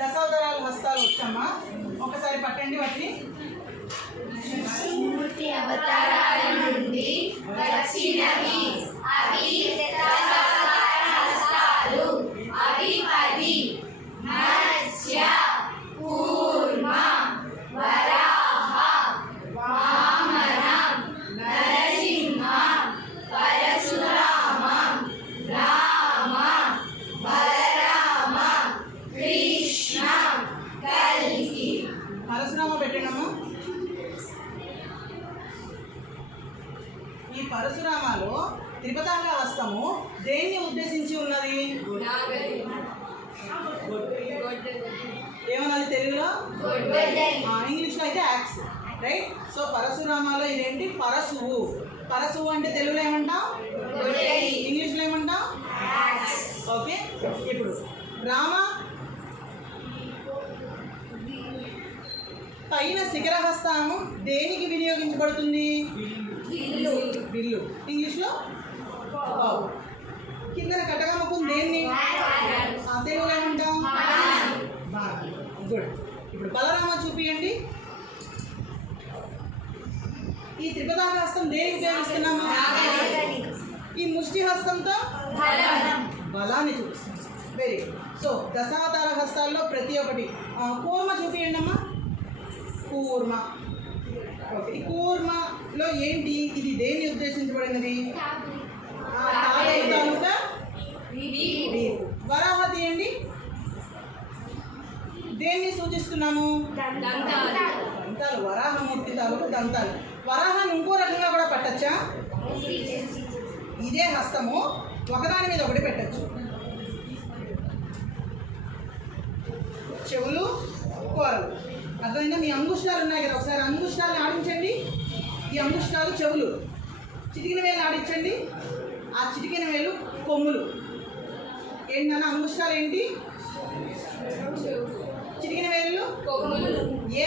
దశావతారాల హస్తాలు వచ్చమ్మా. ఒకసారి పట్టండి వాటిని. మూర్తి అవతారాల నుండి వచ్చినవి అవి దశావతార హస్తాలు. అవి 10: మత్స్య, కూర్మ, వరాహ, వామన, నరసింహ, పరశురామ, రామ, బలరామ, కృష్ణ, కల్కి. పరశురామ పెట్టండమ్మా. ఈ పరశురామలో త్రిపతాంగ హస్తము దేన్ని ఉద్దేశించి ఉన్నది? ఏమన్నది తెలుగులో? ఇంగ్లీష్లో అయితే యాక్స్, రైట్? సో పరశురామలో ఇదేంటి? పరశువు. పరశువు అంటే తెలుగులో ఏమంటాం? ఇంగ్లీష్లో ఏమంటాం? ఓకే. ఇప్పుడు రామ పైన శిఖరహస్తము దేనికి వినియోగించబడుతుంది? బిల్లు. ఇంగ్లీష్లో కిందన కటకముఖం దేన్ని తెలుగులో ఏమంటాం? గుడ్. ఇప్పుడు బలరామ చూపియండి. ఈ త్రిపతాంగ హస్తం దేనికి ఉపయోగిస్తున్నాము? ఈ ముష్టి హస్తంతో బలాన్ని చూపిస్తాం. Very good. సో దశావతార హస్తాల్లో ప్రతి ఒక్కటి. కూర్మ చూపియండి అమ్మా. కూర్మ. ఓకే. ఈ కూర్మలో ఏంటి? ఇది దేన్ని ఉద్దేశించబడినది? తాలూకా వరాహ తీయండి. దేన్ని సూచిస్తున్నాము? దంతాలు. వరాహమూర్తి తాలూకా దంతాలు. వరాహాన్ని ఇంకో రకంగా కూడా పెట్టచ్చా? ఇదే హస్తము ఒకదాని మీద ఒకటి పెట్టచ్చు. చెవులు, కూరలు. అర్థమైందా? మీ అంగుష్టాలు ఉన్నాయి కదా, ఒకసారి అంగుష్టాలను ఆడించండి. ఈ అంగుష్టాలు చెవులు. చిటికిన వేలు ఆడించండి. ఆ చిటికిన వేలు కొమ్ములు. ఏంటన్నా అంగుష్టాలు ఏంటి? చిటికిన వేలు ఏ